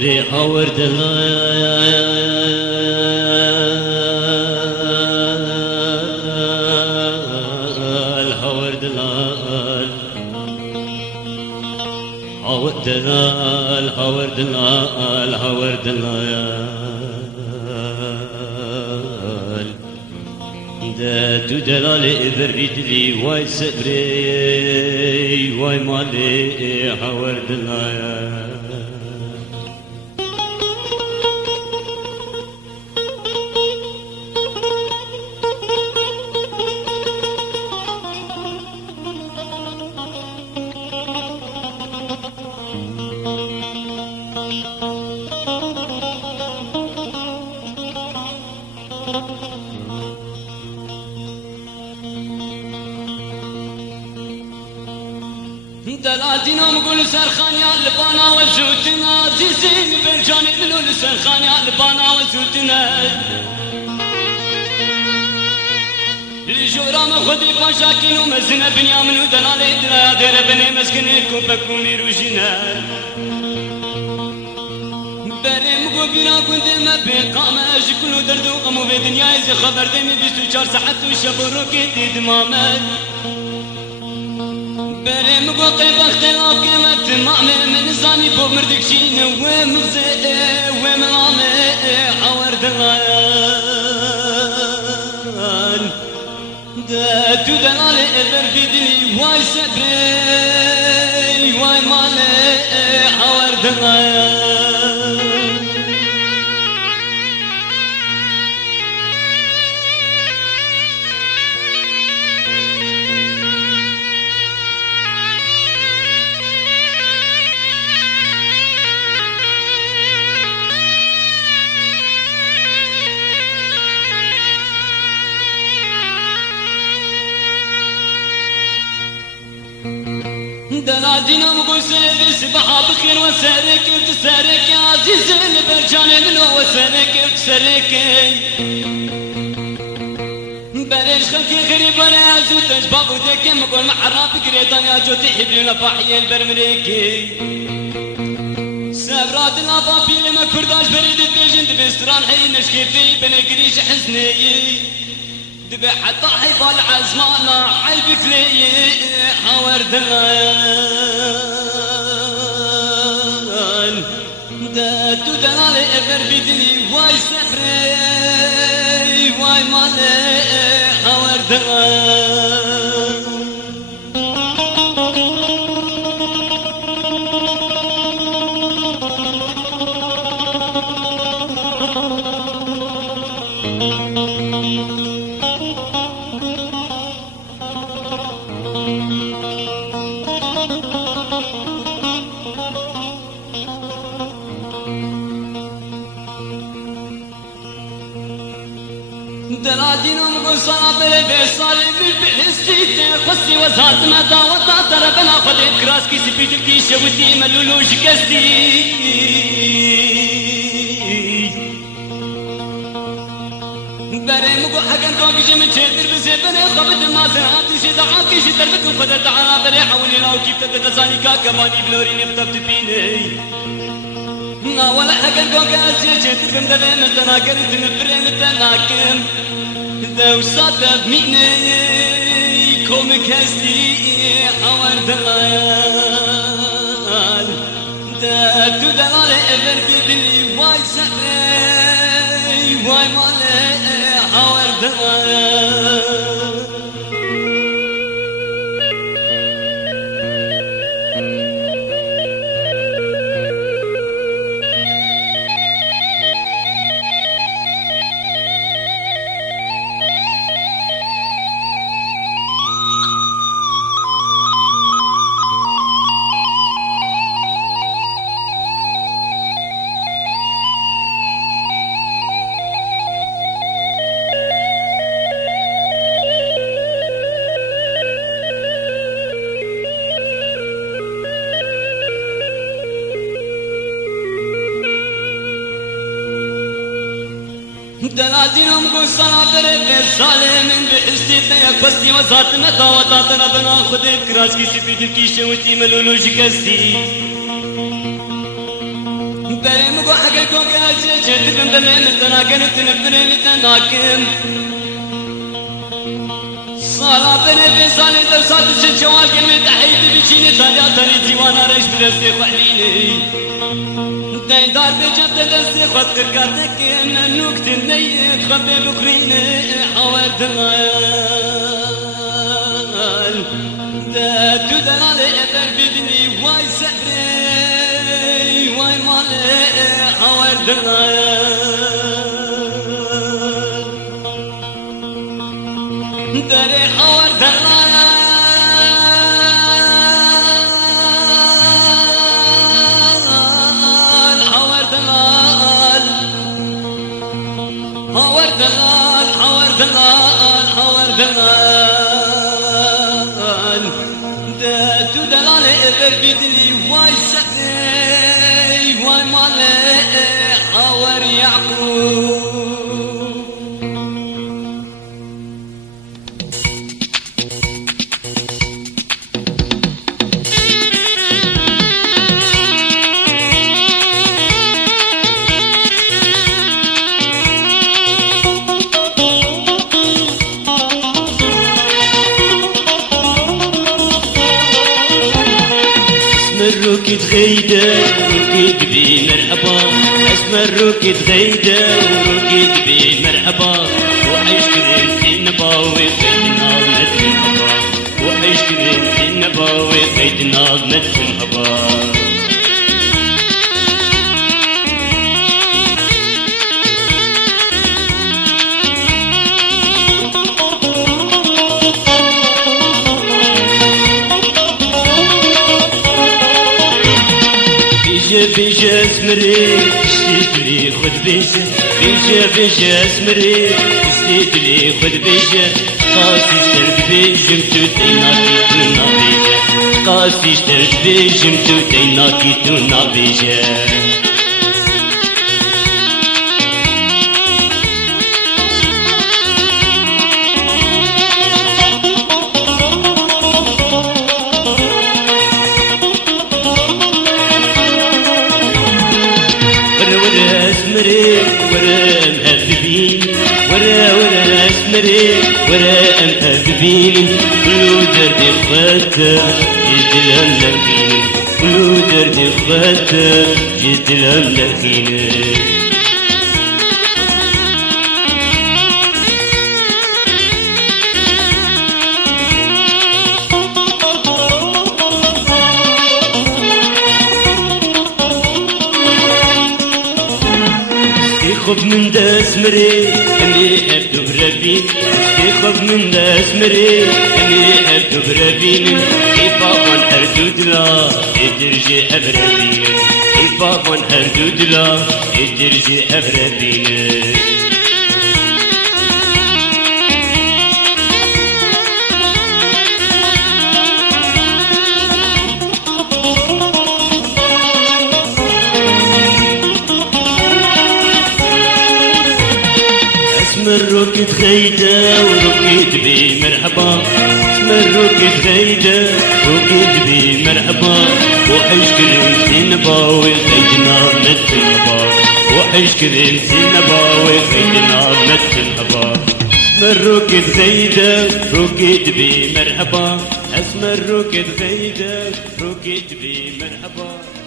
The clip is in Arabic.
بري حور دلال حور دلال حور دلال حور دلال حور دلال دو دلال بريد لي واي صبري واي مالي حور دلال دلاتنا مقول سرخان يا لبانا وجوتنا زيزين برجاني ملول سرخان يا لبانا وجوتنا لجورا ما خدي باشاكين ومزنا بنيامن ودلالي دلا دير بني مسكني كوبكم ميروجينا بري مقول بنا كنت ما بقام اجكل دردو قمو بدنيا اذا خبر دمي 24 ساعه وشبروكي دمامل بري مقوطي باختلاف كلمة مامي من زاني فوق مردك شين ومغزي وملامي حور دلال دو دلالي اذر في دلي واي صبري واي مالي حور دلال دلادينا مقول سيدي سبحة بخير وسارك وتسارك يا عزيز البرجاني منو وسارك وتسارك بلاش خلقي غريب ولا عزو تجباب ودك مقول محراب قريتان يا جو تحبي نفاحي البرمريكي سابرات الابابي لما كرداش بريد البيجن دبستران حي نشكيتي بني قريش حزني دبي حتى حيبال عزمانا حيبك لي حور دلال دادو دلالي افر بدلي واي سفري واي مالي حور دلال دلادينا مقول صابر بيصالي بالبحستي خصي وزات مدى وطاطر بنا خدت كراسكي سبيت الكيشة ودي ملولوش قصدي بري مقول حقا توقي من شدر بزيبني خبت ما زرعاتي شي دعاكي شي تربك وخدت تعالى بري حولي لاو كيف تتغزاني كاكماني بلوريني بطبت بيني ولا حقا توقي أجي تركم دبي متناكر تنفري متناكم ذو صادف ميني كوم كستي حور دلال دادو دلال افر بدلي واي سفري واي مالي حور دلال دلادينهم قول صابر بالظالم من بحسيتنا يا بستي وزات مدى وطاطنا بنا خدك راسكي سبيد الكيشة وتي ملولوش كستي بري واجه جد من دلين تناكن تنبني تناكن صلاة بني بسالي درسات الشوال كلمة تحيد بيشيني تانيا تاني ديوانا ريش برسي خليني دار بجد درسي خطر كاتك ان النوكت النيت خبي بكريني حوالد المال دا تدلالي اثر بدني واي سحري واي مالي حوالد المال داري حوالد المال بدني واي سقي واي مالي حور يعقوب الروكد غيدة وروكد بي مرحبا اسم الروكد غيدة وروكد بي مرحبا وعيش كريم النبا وقيدنا متنهبا وعيش كريم النبا وقيدنا متنهبا بيجا اسمري اشتيت لي خد بيجا بيجا اسمري اشتيت لي خد بيجا قاسي اشترت بيجا متوتينا كيتونا بيجا قاسي اشترت بيجا متوتينا كيتونا بيجا ورا مهذبين ورا اسمري ورا مهذبين كلو درد خواتا جد الأملاكين كلو درد خواتا جد الأملاكين خذ من داس مري اني ابدو برابين خذ من داس مري اني ابدو برابين كيفاون هردودلا يدرجي ابرابين كيفاون هردودلا يدرجي ابرابين الروكد غيدة وروكد بي مرحبا اسم الروكد غيدة روكد بي مرحبا وحش كريم نبا وغيدنا متنهبا وحش كريم نبا وغيدنا متنهبا اسم الروكد غيدة روكد بي مرحبا اسم الروكد غيدة روكد بي مرحبا